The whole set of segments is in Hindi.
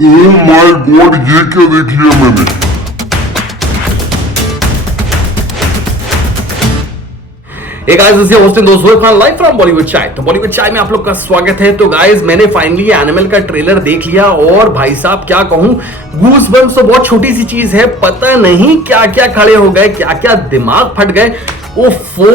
ओ माय गॉड, ये क्या देख लिया मैंने। Hey guys, this is your host and दोस्त रोहित लाइव फ्रॉम बॉलीवुड चाय। तो बॉलीवुड चाय में आप लोग का स्वागत है। तो गाइस, मैंने फाइनली एनिमल का ट्रेलर देख लिया और भाई साहब क्या कहूं, गूज़बम्प्स तो बहुत छोटी सी चीज है, पता नहीं क्या क्या खड़े हो गए, क्या क्या दिमाग फट गए। ओफो,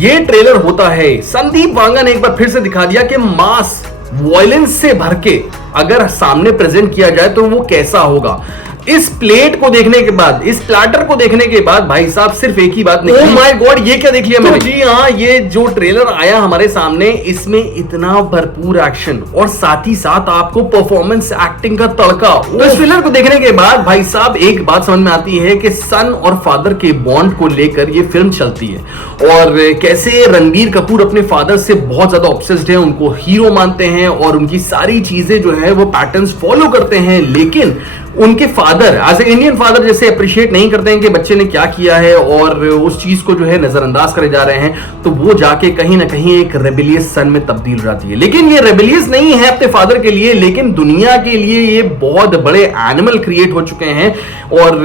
ये ट्रेलर होता है। संदीप वांगा ने एक बार फिर से दिखा दिया कि मास वायलेंस से भर के अगर सामने प्रेजेंट किया जाए तो वो कैसा होगा। इस प्लेट को देखने के बाद, इस प्लेटर को देखने के बाद भाई साहब सिर्फ एक ही बात नहीं, ओह माय गॉड, ये क्या देख लिया मैंने। जी हाँ, ये जो ट्रेलर आया हमारे सामने, इसमें इतना भरपूर एक्शन और साथ ही साथ आपको परफॉर्मेंस एक्टिंग का तड़का। तो इस ट्रेलर को देखने के बाद भाई साहब एक बात समझ में आती है कि सन और फादर के बॉन्ड को लेकर ये फिल्म चलती है और कैसे रणबीर कपूर अपने फादर से बहुत ज्यादा ऑब्सेस्ड है, उनको हीरो मानते हैं और उनकी सारी चीजें जो है वो पैटर्न्स फॉलो करते हैं, लेकिन उनके father as a Indian father जैसे अप्रिशिएट नहीं करते हैं कि बच्चे ने क्या किया है और उस चीज को जो है नजरअंदाज करे जा रहे हैं, तो वो जाके कहीं ना कहीं एक रेबेलियस सन में तब्दील हो जाती है। लेकिन ये रेबेलियस नहीं है अपने फादर के लिए, लेकिन दुनिया के लिए ये बहुत बड़े एनिमल क्रिएट हो चुके हैं और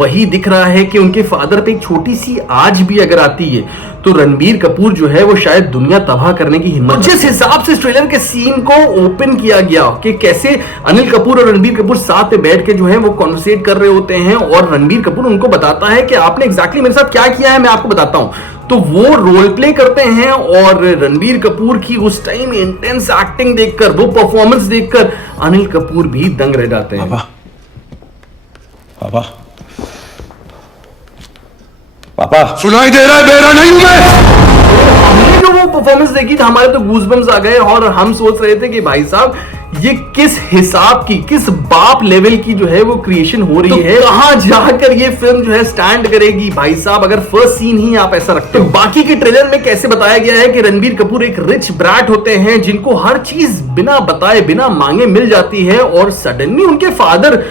वही दिख रहा है कि उनके फादर पे एक छोटी सी आज भी अगर आती है तो रणबीर कपूर जो है वो शायद दुनिया तबाह करने की हिम्मत। जिस हिसाब से इस ट्रेलर के सीन को ओपन किया गया कि कैसे अनिल कपूर और रणबीर कपूर साथ में बैठ के जो है वो कॉन्वर्सेट कर रहे होते हैं और रणबीर कपूर उनको बताता है कि आपने एग्जैक्टली मेरे साथ क्या किया है, मैं आपको बताता हूं। तो वो रोल प्ले करते हैं और रणबीर कपूर की उस टाइम इंटेंस एक्टिंग देखकर, वो परफॉर्मेंस देखकर अनिल कपूर भी दंग रह जाते हैं। पापा, पापा, पापा, सुनाई दे रहा है? बेरा नहीं हूं मैं। हमने जो वो परफॉर्मेंस देखी तो हमारे तो गूज़बम्प्स आ गए और हम सोच रहे थे कि भाई साहब ये किस हिसाब की, किस बाप लेवल की जो है वो क्रिएशन हो रही है, कहां जाकर ये फिल्म जो है स्टैंड करेगी भाई साहब, अगर फर्स्ट सीन ही आप ऐसा रखते हो। बाकी के ट्रेलर में कैसे बताया गया है कि रणबीर कपूर एक रिच ब्रैट होते हैं जिनको हर चीज बिना बताए, बिना मांगे मिल जाती है और सडनली उनके फादर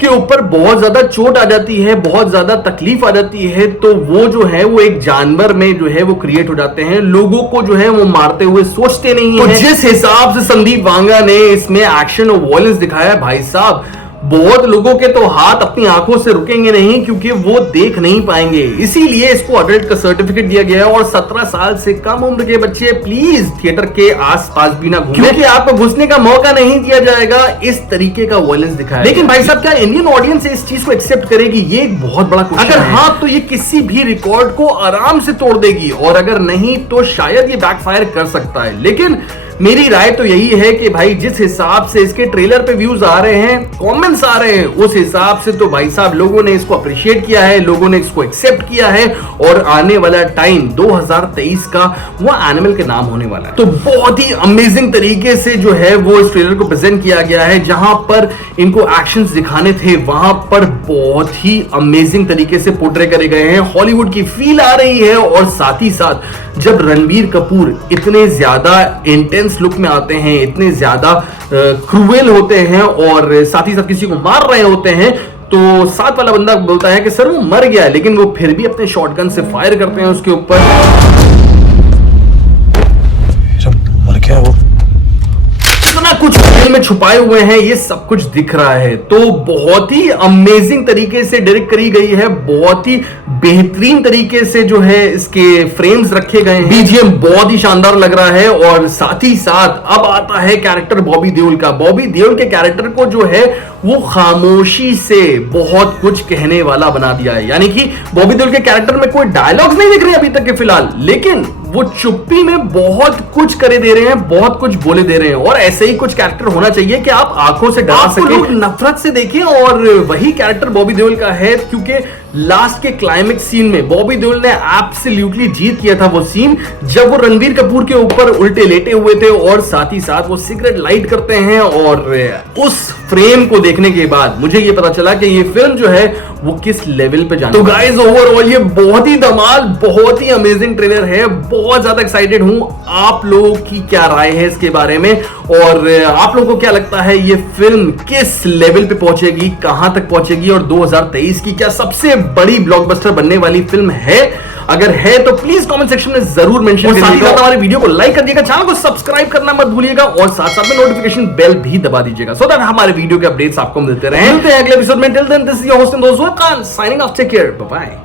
के ऊपर बहुत ज्यादा चोट आ जाती है, बहुत ज्यादा तकलीफ आ जाती है, तो वो जो है वो एक जानवर में जो है वो क्रिएट हो जाते हैं, लोगों को जो है वो मारते हुए सोचते नहीं है। तो जिस हिसाब से संदीप वांगा ने इसमें एक्शन और वॉयलेंस दिखाया है भाई साहब, बहुत लोगों के तो हाथ अपनी आंखों से रुकेंगे नहीं क्योंकि वो देख नहीं पाएंगे। इसीलिए इसको अडल्ट का सर्टिफिकेट दिया गया है और 17 साल से कम उम्र के बच्चे प्लीज थिएटर के आसपास भी ना घूमें क्योंकि आपको घुसने का मौका नहीं दिया जाएगा। इस तरीके का वॉयलेंस दिखाया। लेकिन भाई साहब, क्या इंडियन ऑडियंस इस चीज को एक्सेप्ट करेगी? ये एक बहुत बड़ा क्वेश्चन। अगर हाँ, तो ये किसी भी रिकॉर्ड को आराम से तोड़ देगी और अगर नहीं तो शायद ये बैकफायर कर सकता है। लेकिन मेरी राय तो यही है कि भाई जिस हिसाब से इसके ट्रेलर पे व्यूज आ रहे हैं, कमेंट्स आ रहे हैं, उस हिसाब से तो भाई साहब लोगों ने इसको अप्रिशिएट किया है, लोगों ने इसको एक्सेप्ट किया है और आने वाला टाइम 2023 का वो एनिमल के नाम होने वाला है। तो बहुत ही अमेजिंग तरीके से जो है वो इस ट्रेलर को प्रेजेंट किया गया है। जहां पर इनको एक्शंस दिखाने थे वहां पर बहुत ही अमेजिंग तरीके से पोर्ट्रे करे गए हैं, हॉलीवुड की फील आ रही है और साथ ही साथ जब रणबीर कपूर इतने ज्यादा इंटेंस लुक में आते हैं, इतने ज्यादा क्रूएल होते हैं और साथ ही साथ किसी को मार रहे होते हैं, तो साथ वाला बंदा बोलता है कि सर वो मर गया है, लेकिन वो फिर भी अपने शॉटगन से फायर करते हैं उसके ऊपर। मर गया वो? इतना कुछ फिल्म में छुपाए हुए हैं, ये सब कुछ दिख रहा है। तो बहुत ही अमेजिंग तरीके से डायरेक्ट करी गई है, बहुत ही बेहतरीन तरीके से जो है इसके फ्रेम्स रखे गए हैं, बीजीएम बहुत ही शानदार लग रहा है और साथ ही साथ अब आता है कैरेक्टर बॉबी देओल का। बॉबी देओल के कैरेक्टर को जो है वो खामोशी से बहुत कुछ कहने वाला बना दिया है। यानी कि बॉबी देओल के कैरेक्टर में कोई डायलॉग्स नहीं दिख रहे अभी तक के फिलहाल, लेकिन वो चुप्पी में बहुत कुछ करे दे रहे हैं, बहुत कुछ बोले दे रहे हैं और ऐसे ही कुछ कैरेक्टर होना चाहिए कि आप आंखों से डरा सके, नफरत से देखें। और वही कैरेक्टर बॉबी देओल का है क्योंकि लास्ट के क्लाइमेक्स सीन में बॉबी देओल ने एब्सोल्युटली जीत किया था वो सीन, जब वो रणबीर कपूर के ऊपर उल्टे लेटे हुए थे और साथ ही साथ वो सिगरेट लाइट करते हैं। और उस फ्रेम को देखने के बाद मुझे ये पता चला कि ये फिल्म जो है वो किस लेवल पे जाने। तो गाइस, ओवरऑल ये बहुत ही धमाल, बहुत ही अमेजिंग ट्रेलर है, बहुत ज्यादा एक्साइटेड हूं। आप लोगों की क्या राय है इसके बारे में और आप लोगों को क्या लगता है ये फिल्म किस लेवल पे पहुंचेगी, कहां तक पहुंचेगी और 2023 की क्या सबसे बड़ी ब्लॉकबस्टर बनने वाली फिल्म है? अगर है तो प्लीज कमेंट सेक्शन में जरूर मेंशन करिएगा। हमारे वीडियो को लाइक कर दिएगा, चैनल को सब्सक्राइब करना मत भूलिएगा और साथ साथ में नोटिफिकेशन बेल भी दबा दीजिएगा सो दैट हमारे वीडियो के अपडेट्स आपको मिलते रहे। मिलते हैं अगले एपिसोड में। Till then this is your host and दोस्त Khan signing off. Take care, bye bye.